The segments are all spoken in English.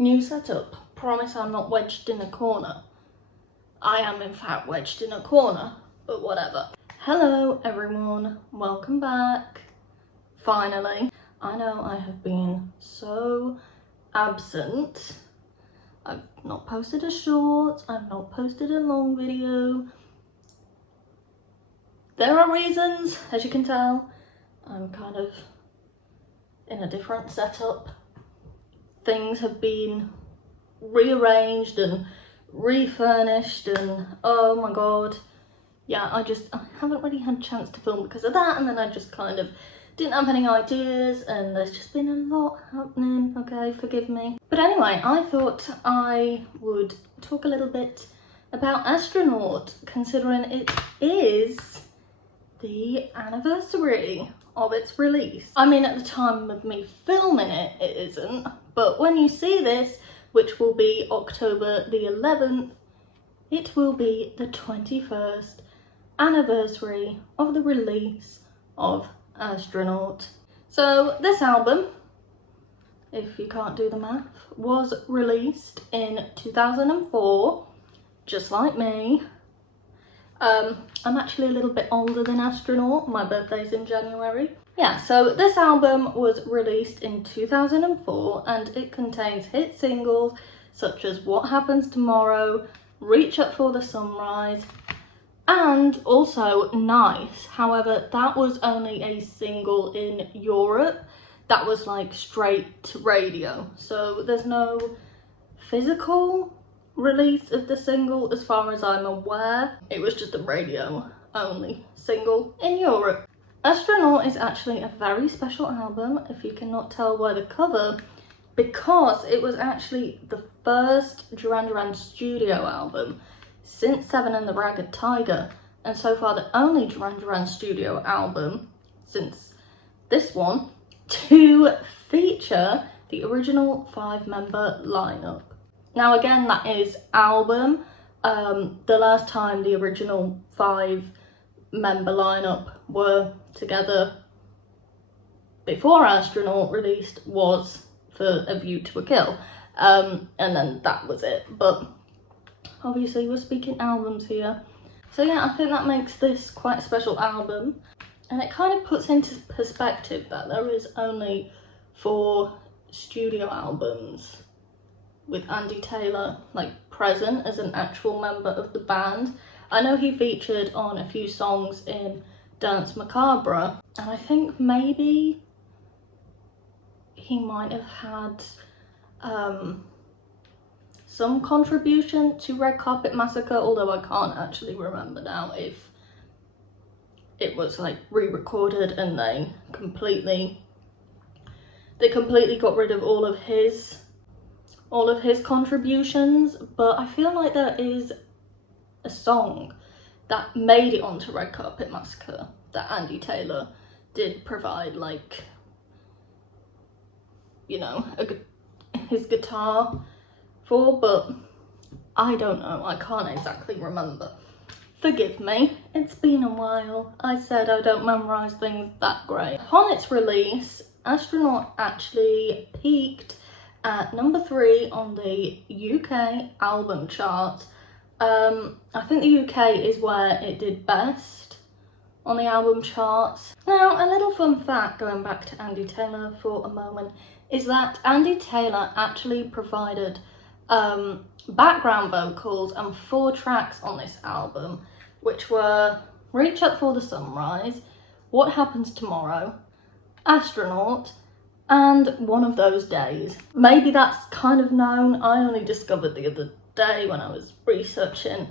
New setup. Promise I'm not wedged in a corner. I am in fact wedged in a corner, but whatever. Hello everyone, welcome back. Finally. I know I have been so absent. I've not posted a short, I've not posted a long video. There are reasons, as you can tell. I'm kind of in a different setup. Things have been rearranged and refurnished and oh my god. Yeah, I haven't really had a chance to film because of that, and then I just kind of didn't have any ideas and there's just been a lot happening, okay, forgive me. But anyway, I thought I would talk a little bit about Astronaut, considering it is the anniversary of its release. I mean, at the time of me filming it, it isn't, but when you see this, which will be October the 11th, it will be the 21st anniversary of the release of Astronaut. So this album, if you can't do the math, was released in 2004, just like me. I'm actually a little bit older than Astronaut, my birthday's in January. Yeah, so this album was released in 2004 and it contains hit singles such as What Happens Tomorrow, Reach Up for the Sunrise, and also Nice. However, that was only a single in Europe. That was like straight to radio. So there's no physical release of the single as far as I'm aware. It was just a radio only single in Europe. Astronaut is actually a very special album, if you cannot tell by the cover, because it was actually the first Duran Duran studio album since Seven and the Ragged Tiger, and so far the only Duran Duran studio album since this one to feature the original 5-member lineup. Now again, that is album. The last time the original 5-member lineup were together before Astronaut released was for A View to a Kill, and then that was it. But obviously we're speaking albums here, so yeah, I think that makes this quite a special album, and it kind of puts into perspective that there is only 4 studio albums with Andy Taylor like present as an actual member of the band. I know he featured on a few songs in Dance Macabre, and I think maybe he might have had some contribution to Red Carpet Massacre, although I can't actually remember now if it was like re-recorded and they completely got rid of all of his contributions. But I feel like there is a song that made it onto Red Carpet Massacre that Andy Taylor did provide, like, you know, his guitar for, but I don't know, I can't exactly remember. Forgive me, it's been a while. I said I don't memorise things that great. Upon its release, Astronaut actually peaked at number 3 on the UK album chart. I think the UK is where it did best on the album charts. Now, a little fun fact, going back to Andy Taylor for a moment, is that Andy Taylor actually provided background vocals and 4 tracks on this album, which were Reach Up for the Sunrise, What Happens Tomorrow, Astronaut, and One of Those Days. Maybe that's kind of known. I only discovered the other day when I was researching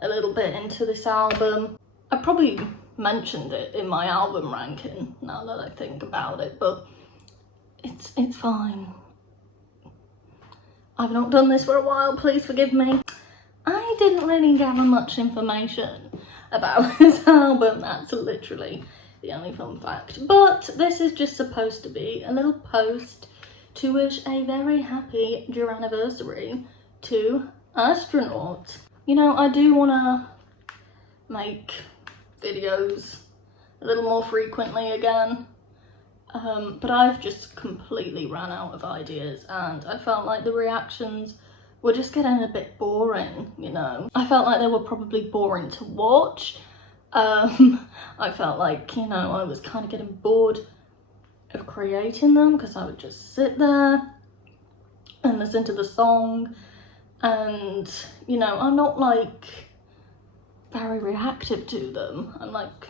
a little bit into this album. I probably mentioned it in my album ranking now that I think about it, but it's fine. I've not done this for a while, please forgive me. I didn't really gather much information about this album, that's literally the only fun fact. But this is just supposed to be a little post to wish a very happy Duran-anniversary to Astronaut. You know, I do want to make videos a little more frequently again. But I've just completely ran out of ideas, and I felt like the reactions were just getting a bit boring, you know. I felt like they were probably boring to watch. I felt like, you know, I was kind of getting bored of creating them because I would just sit there and listen to the song, and, you know, I'm not like very reactive to them. I'm like,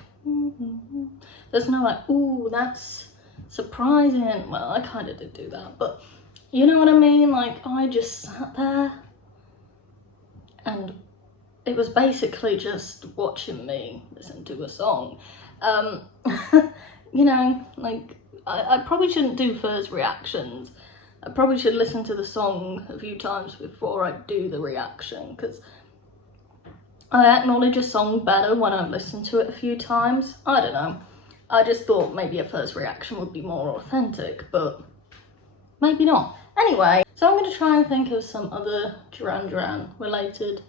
there's no like, ooh, that's surprising. Well, I kind of did do that, but you know what I mean? Like, I just sat there and it was basically just watching me listen to a song. You know, like, I probably shouldn't do first reactions. I probably should listen to the song a few times before I do the reaction, because I acknowledge a song better when I've listened to it a few times. I don't know. I just thought maybe a first reaction would be more authentic, but maybe not. Anyway, so I'm going to try and think of some other Duran Duran related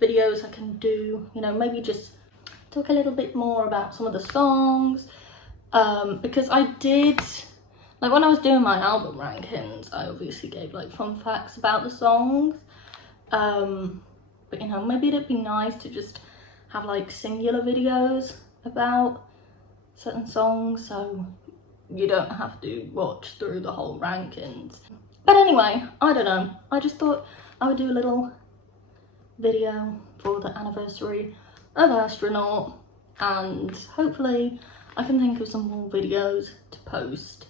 videos I can do. You know, maybe just talk a little bit more about some of the songs. Because I did, like, when I was doing my album rankings, I obviously gave like fun facts about the songs. But you know, maybe it'd be nice to just have like singular videos about certain songs, so you don't have to watch through the whole rankings. But anyway, I don't know. I just thought I would do a little video for the anniversary of Astronaut, and hopefully I can think of some more videos to post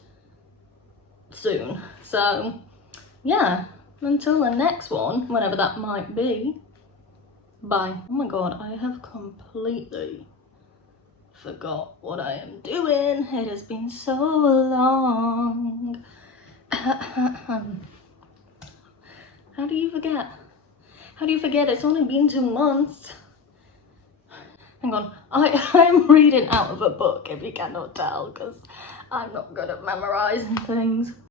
soon. So yeah, until the next one, whenever that might be, bye. Oh my god, I have completely forgot what I am doing. It has been so long. How do you forget? How do you forget? It's only been 2 months. Hang on, I'm reading out of a book, if you cannot tell, because I'm not good at memorizing things.